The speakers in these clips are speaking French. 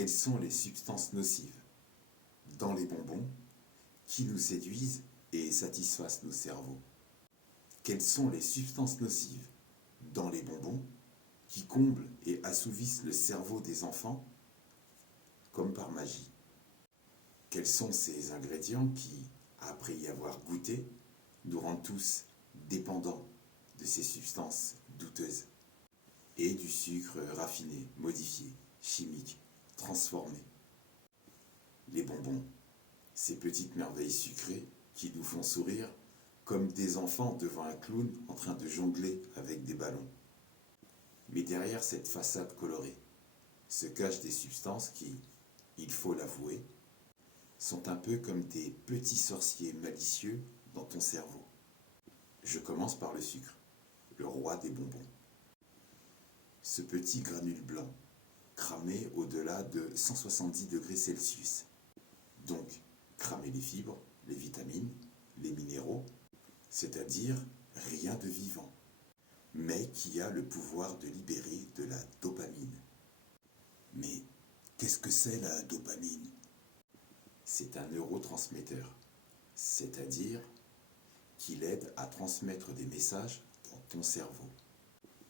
Quelles sont les substances nocives dans les bonbons qui nous séduisent et satisfassent nos cerveaux? Quelles sont les substances nocives dans les bonbons qui comblent et assouvissent le cerveau des enfants comme par magie? Quels sont ces ingrédients qui, après y avoir goûté, nous rendent tous dépendants de ces substances douteuses et du sucre raffiné, modifié, chimique, transformé? Les bonbons, ces petites merveilles sucrées qui nous font sourire comme des enfants devant un clown en train de jongler avec des ballons. Mais derrière cette façade colorée se cachent des substances qui, il faut l'avouer, sont un peu comme des petits sorciers malicieux dans ton cerveau. Je commence par le sucre, le roi des bonbons. Ce petit granule blanc, cramé au-delà de 170 degrés Celsius. Donc, cramer les fibres, les vitamines, les minéraux, c'est-à-dire rien de vivant, mais qui a le pouvoir de libérer de la dopamine. Mais qu'est-ce que c'est la dopamine? C'est un neurotransmetteur, c'est-à-dire qu'il aide à transmettre des messages dans ton cerveau.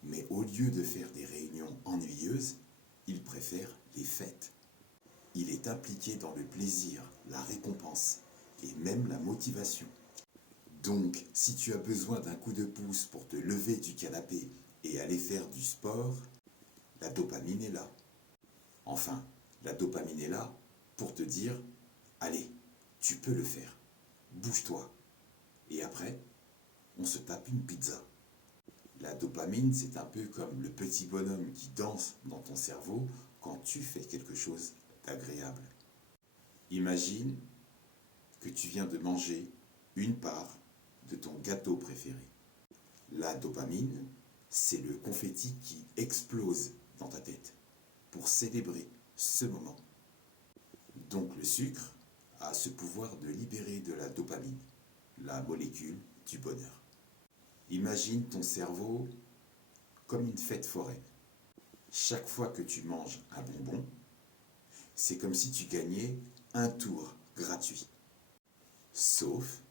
Mais au lieu de faire des réunions ennuyeuses, il préfère les fêtes. Il est impliqué dans le plaisir, la récompense et même la motivation. Donc, si tu as besoin d'un coup de pouce pour te lever du canapé et aller faire du sport, la dopamine est là. Enfin, la dopamine est là pour te dire « Allez, tu peux le faire, bouge-toi ». Et après, on se tape une pizza. La dopamine, c'est un peu comme le petit bonhomme qui danse dans ton cerveau quand tu fais quelque chose d'agréable. Imagine que tu viens de manger une part de ton gâteau préféré. La dopamine, c'est le confetti qui explose dans ta tête pour célébrer ce moment. Donc le sucre a ce pouvoir de libérer de la dopamine, la molécule du bonheur. Imagine ton cerveau comme une fête foraine. Chaque fois que tu manges un bonbon, c'est comme si tu gagnais un tour gratuit. Sauf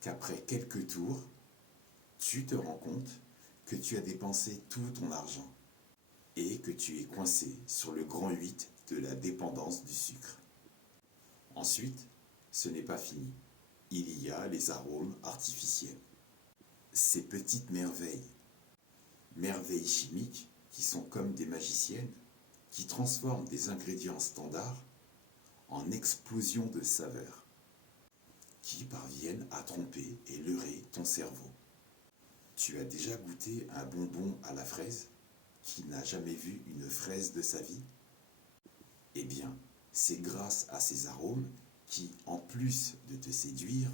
qu'après quelques tours, tu te rends compte que tu as dépensé tout ton argent et que tu es coincé sur le grand 8 de la dépendance du sucre. Ensuite, ce n'est pas fini. Il y a les arômes artificiels. Ces petites merveilles chimiques qui sont comme des magiciennes, qui transforment des ingrédients standards en explosions de saveurs, qui parviennent à tromper et leurrer ton cerveau. Tu as déjà goûté un bonbon à la fraise qui n'a jamais vu une fraise de sa vie? Eh bien, c'est grâce à ces arômes qui, en plus de te séduire,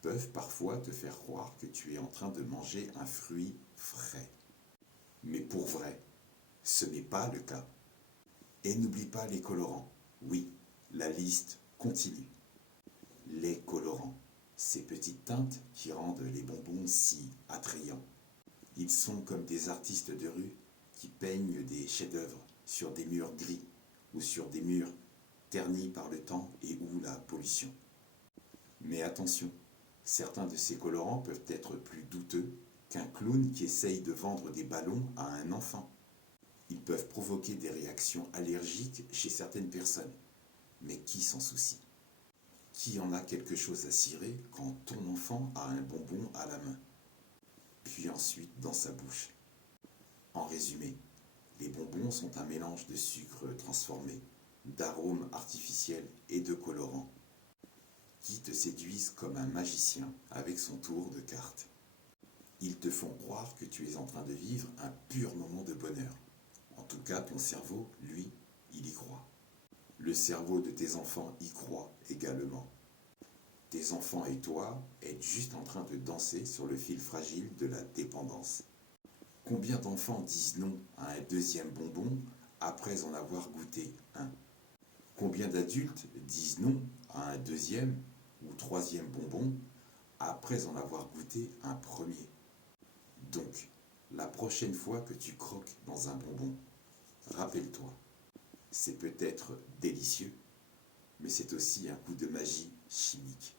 peuvent parfois te faire croire que tu es en train de manger un fruit frais. Mais pour vrai, ce n'est pas le cas. Et n'oublie pas les colorants. Oui, la liste continue. Les colorants, ces petites teintes qui rendent les bonbons si attrayants. Ils sont comme des artistes de rue qui peignent des chefs-d'œuvre sur des murs gris ou sur des murs ternis par le temps et ou la pollution. Mais attention, certains de ces colorants peuvent être plus douteux qu'un clown qui essaye de vendre des ballons à un enfant. Ils peuvent provoquer des réactions allergiques chez certaines personnes. Mais qui s'en soucie? Qui en a quelque chose à cirer quand ton enfant a un bonbon à la main, puis ensuite dans sa bouche? En résumé, les bonbons sont un mélange de sucre transformé, d'arômes artificiels et de colorants, qui te séduisent comme un magicien avec son tour de cartes. Ils te font croire que tu es en train de vivre un pur moment de bonheur. En tout cas, ton cerveau, lui, il y croit. Le cerveau de tes enfants y croit également. Tes enfants et toi êtes juste en train de danser sur le fil fragile de la dépendance. Combien d'enfants disent non à un deuxième bonbon après en avoir goûté un? Combien d'adultes disent non à un deuxième ou troisième bonbon après en avoir goûté un premier? Donc, la prochaine fois que tu croques dans un bonbon, rappelle-toi, c'est peut-être délicieux, mais c'est aussi un coup de magie chimique.